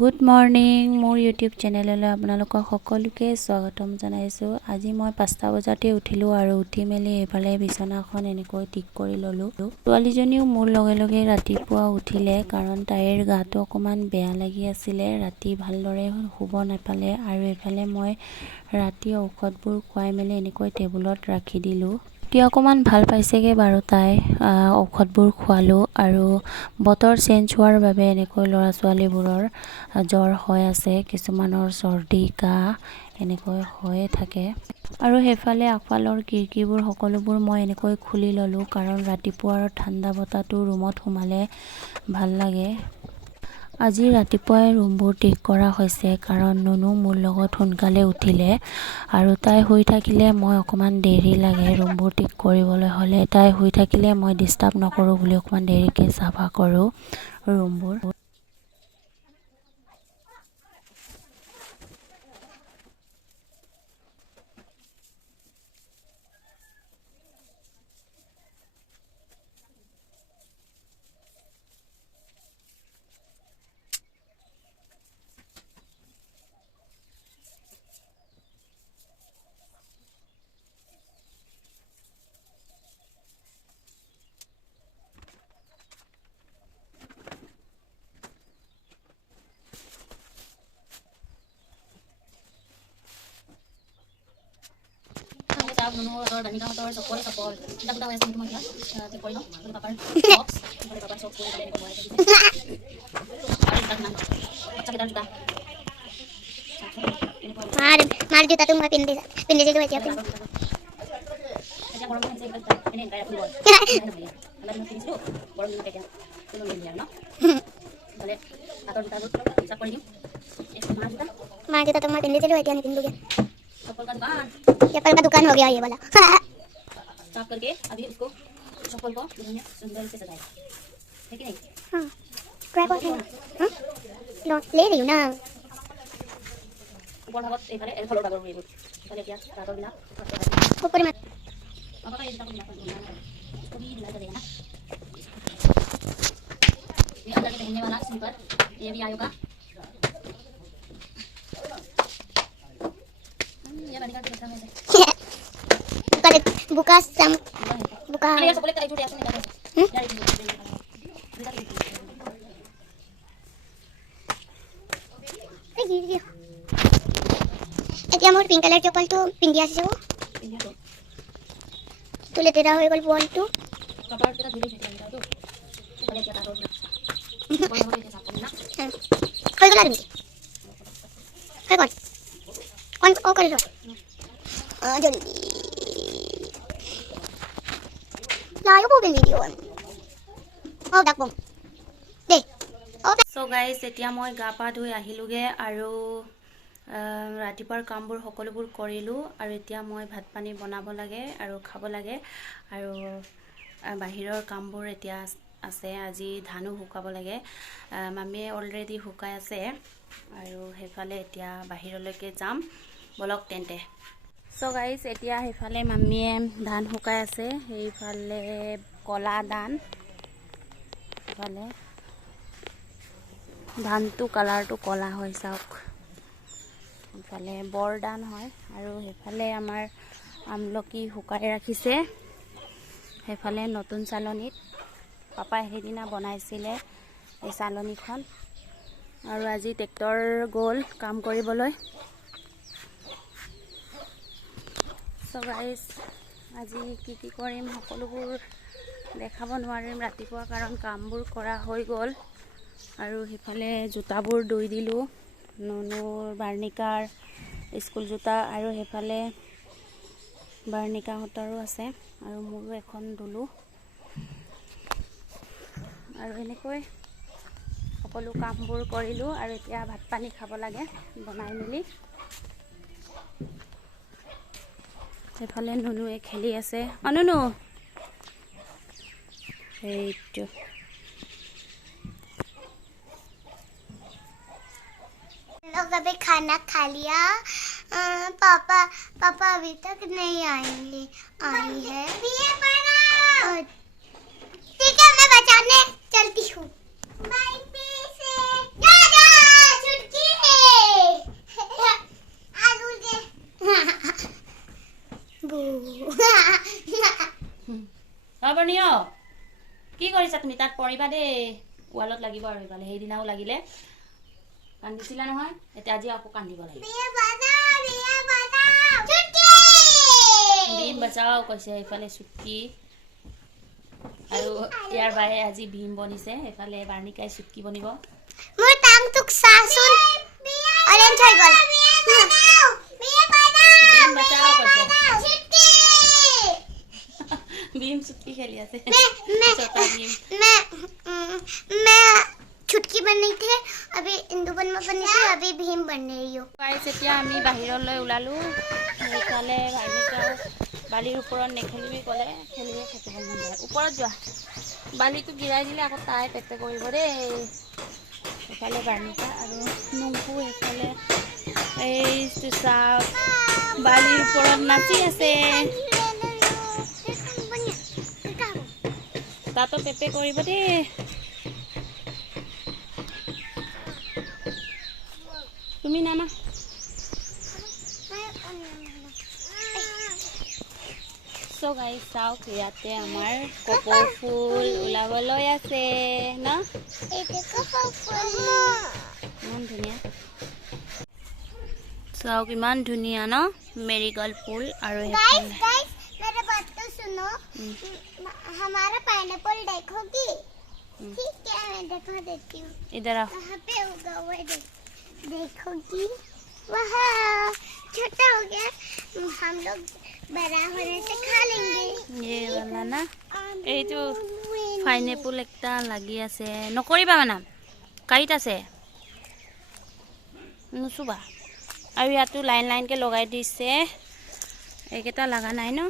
Good morning, মোৰ YouTube চেনেললৈ আপোনালোকক সকলোকে স্বাগতম জনাইছোঁ। আজি মই 5টা বজাতে উঠিলোঁ আৰু উঠি মেলি এইফালে বিছনাখন এনেকৈ ঠিক কৰি ল'লোঁ। ছোৱালীজনীও মোৰ লগে লগে ৰাতিপুৱা উঠিলে, কাৰণ তাইৰ গাটো অকণমান বেয়া লাগি আছিলে, ৰাতি ভালদৰে শুব নাপালে। আৰু এইফালে মই ৰাতি ঔষধবোৰ খুৱাই মেলি এনেকৈ টেবুলত ৰাখি দিলোঁ। এতিয়া অকণমান ভাল পাইছেগৈ বাৰু তাই। ঔষধবোৰ খোৱালোঁ আৰু বতৰ চেঞ্জ হোৱাৰ বাবে এনেকৈ ল'ৰা ছোৱালীবোৰৰ জ্বৰ হৈ আছে, কিছুমানৰ চৰ্দি কাহ এনেকৈ হৈয়ে থাকে। আৰু সেইফালে আগফালৰ খিৰিকীবোৰ সকলোবোৰ মই এনেকৈ খুলি ল'লোঁ, কাৰণ ৰাতিপুৱাৰ ঠাণ্ডা বতাহটো ৰুমত সোমালে ভাল লাগে। আজি ৰাতিপুৱাই ৰুমবোৰ ঠিক কৰা হৈছে, কাৰণ নুনু মোৰ লগত সোনকালে উঠিলে আৰু তাই শুই থাকিলে মই অকণমান দেৰি লাগে ৰুমবোৰ ঠিক কৰিবলৈ হ'লে। তাই শুই থাকিলে মই ডিষ্টাৰ্ব নকৰোঁ বুলি অকণমান দেৰিকৈ চাফা কৰোঁ ৰুমবোৰ। मार जूता तुम पिन दे जो बच्चा पिन मार जूता तुम पिन दे जो बच्चा नहीं पिन दोगे। चप्पल का दुकान हो गया ये वाला। साफ करके अभी उसको चप्पल को सुंदर से सजाएं, है कि नहीं? हाँ ट्राई कर हाँ लो ले रही हूँ ना। ऊपर भागत एक बारे फॉलो डालो ये पहले क्या डालो बिना ऊपर मत अब का ये डालो बिना इसको भी मिला देना। ये अंदर के पहनने वाला स्लीपर ये भी आएगा। ये गाड़ी का कितना है? कल बुका सम बुका अरे यार चॉकलेट का छूट यार गिर गया। এতিয়া মোৰ পিংক কালাৰ চপ্পলটো পিন্ধি আছে ও তো লেতেৰা হৈ গ'ল বলটো कपड़ा तेरा धीरे से चलेगा तो पहले क्या डालो ना बोल बोल के साफ करना হৈ গ'ল আৰু হৈ গ'ল অন অ কৰি ল জলদি লাইও বগল ভিডিও অ ডাক বম দে সো গাইস এতিয়া মই গা পা ধুই আহিলোগে আৰু ৰাতিপুৱাৰ কামবোৰ সকলোবোৰ কৰিলোঁ আৰু এতিয়া মই ভাত পানী বনাব লাগে আৰু খাব লাগে আৰু বাহিৰৰ কামবোৰ এতিয়া আছে। আজি ধানো শুকাব লাগে, মামীয়ে অলৰেডি শুকাই আছে আৰু সেইফালে এতিয়া বাহিৰলৈকে যাম বলক তেন্তে। সো গাইস এতিয়া সেইফালে মামীয়ে ধান শুকাই আছে, সেইফালে কলা ধান, সেইফালে ধানটো কালাৰটো কলা হৈ চাওক, সেইফালে বৰ ধান হয় আৰু সেইফালে আমাৰ আমলকি শুকাই ৰাখিছে। সেইফালে নতুন চালনীত পাপাই সেইদিনা বনাইছিলে এই চালনীখন আৰু আজি ট্ৰেক্টৰ গ'ল কাম কৰিবলৈ। সো গাইস আজি কি কৰিম সকলোবোৰ দেখাব নোৱাৰিম ৰাতিপুৱা, কাৰণ কামবোৰ কৰা হৈ গ'ল। আৰু সেইফালে জোতাবোৰ ধুই দিলোঁ, নুনুৰ বাৰ্ণিকাৰ স্কুল জোতা আৰু সেইফালে বাৰ্ণিকাহঁতৰো আছে আৰু মোৰো এখন ধুলোঁ আৰু এনেকৈ সকলো কামবোৰ কৰিলোঁ আৰু এতিয়া ভাত পানী খাব লাগে বনাই মেলি। সেইফালে নুনুৱে খেলি আছে, নুনু সেইটো लोग अभी खाना खा लिया। पापा पापा अभी तक नहीं आई है। ठीक है मैं बचाने चलती हूँ। তৰণী অ কি কৰিছা তুমি তাত পৰিবা দেই ৱালত লাগিব আৰু ইফালে সেইদিনাও লাগিলে কান্দিছিলা নহয় এতিয়া আজি আকৌ কান্দিব লাগিব ভীম বচাও কৈছে এইফালে চুটকি আৰু ইয়াৰ বায়ে আজি ভীম বনিছে এইফালে বাৰ্ণিকাই চুটকি বনিব মোৰ টাংটোক চাচোন অৰেঞ্জ হৈ গ'ল ভীম বচাও কৈছে भीम चुटकी खेली आते छोटा भीम मैं चुटकी बन रही थी अभी इंदु बनवा बनी थी अभी भीम बन रही हूँ गाइस এতিয়া আমি বাহিৰলৈ ওলালো এইফালে ভাইনিকা বালিৰ ওপৰত নেখেলিবি ক'লে খেলিব থাকিব মন যায় ওপৰত যোৱা বালিটো গিৰাই দিলে আকৌ তাই পেটে কৰিব দেই এইফালে ভাইনিকা আৰু নুংকু এইফালে এই চাওক বালিৰ ওপৰত নাচি আছে তাতো পেপে কৰিব দে তুমি নানা সো গাইস চাওক ইয়াতে আমাৰ কপৌ ফুল ওলাবলৈ আছে ন এইটো কপৌ ফুল ইমান ধুনীয়া চাওক ইমান ধুনীয়া ন মেৰিগোল্ড ফুল আৰু गाइस मेरे बात तो सुनो हमारा पाइनएप्पल देखोगी ठीक है मैं दिखा देती हूँ इधर आओ कहाँ पे होगा वो देखोगी वहाँ छोटा हो गया हम लोग बड़ा होने से खा लेंगे ये वाला ना এই যে পাইনএপল একটা লাগি আছে নকৰিবা মানে কাইট আছে নুচুবা আৰু ইয়াতো লাইন লাইনকে লগাই দিছে এইকেইটা লগা নাই ন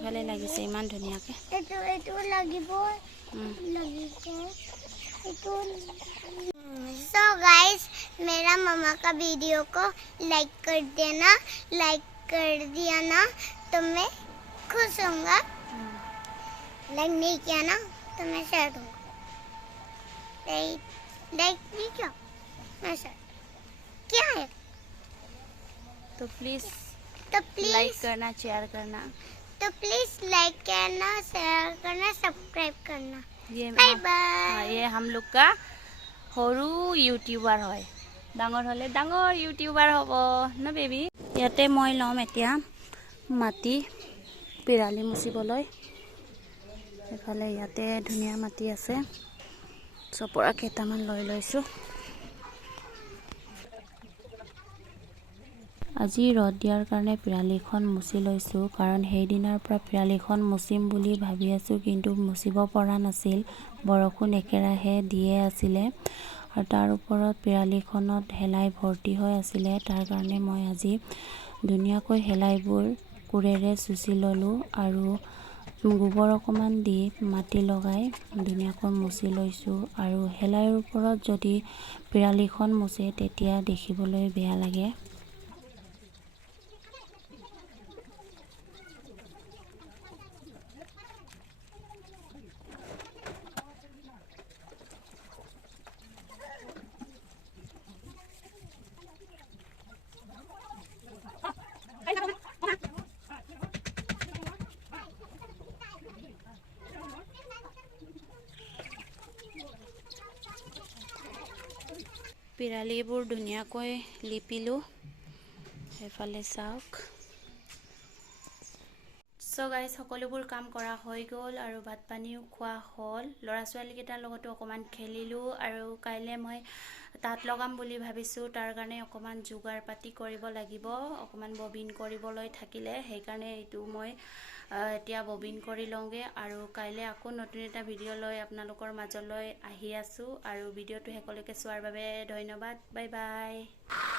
ভালে লাগিছে ইমান ধুনীয়াকে এইটো লাগিব सो गाइस मेरा मामा का वीडियो को लाइक कर देना लाइक कर दिया ना तो मैं खुश होऊंगा लाइक नहीं किया ना तो मैं सैड हूँ लाइक नहीं किया मैं सैड क्या है तो प्लीज तो लाइक करना शेयर करना प्लीज लाइक करना शेयर करना सब्सक्राइब करना ये बाय बाय ये हम लोग का সৰু ইউটিউবাৰ হয় ডাঙৰ হলে ডাঙৰ ইউটিউবাৰ হ'ব ন বেবি ইয়াতে মই লম এতিয়া মাটি পিৰালি মুচিবলৈ এফালে ইয়াতে ধুনীয়া মাটি আছে চপৰা কেইটামান লৈ লৈছো আজি ৰদ দিয়াৰ কাৰণে পিৰালিখন মুচি লৈছো কাৰণ সেই দিনৰ পৰা পিৰালিখন মুচিম বুলি ভাবি আছো কিন্তু মুচিব পৰা নাছিল বৰষুণ একেৰাহে দিয়ে আছিলে আৰু তাৰ ওপৰত পিৰালিখনত হেলাই ভৰ্তি হৈ আছিলে তাৰ কাৰণে মই আজি ধুনীয়াকৈ হেলাইবোৰ কুৰেৰে চুচি ললো আৰু গোবৰ অকমান দি মাটি লগাই ধুনীয়াকৈ মুচি লৈছো আৰু হেলাইৰ ওপৰত যদি পিৰালিখন মুচে তেতিয়া দেখিবলৈ বেয়া লাগে পিৰালিবোৰ ধুনীয়াকৈ লিপিলো এফালে চাওক সো গাইস সকলোবোৰ কাম কৰা হৈ গ'ল আৰু ভাত পানীও খোৱা হ'ল ল'ৰা ছোৱালী কেইটাৰ লগতো অকমান খেলিলো আৰু কাইলে মই তাত লগাম বুলি ভাবিছো তাৰ কাৰণে অকমান যোগাৰ পাতি কৰিব লাগিব অকমান ববিন কৰিবলৈ থাকিলে সেই কাৰণে এইটো মই এতিয়া ববিন কৰি লওঁগে আৰু কাইলে আকৌ নতুন এটা ভিডিও লৈ আপোনালোকৰ মাজলৈ আহি আছো আৰু ভিডিওটো হেকলৈকে চোৱাৰ বাবে ধন্যবাদ বাই বাই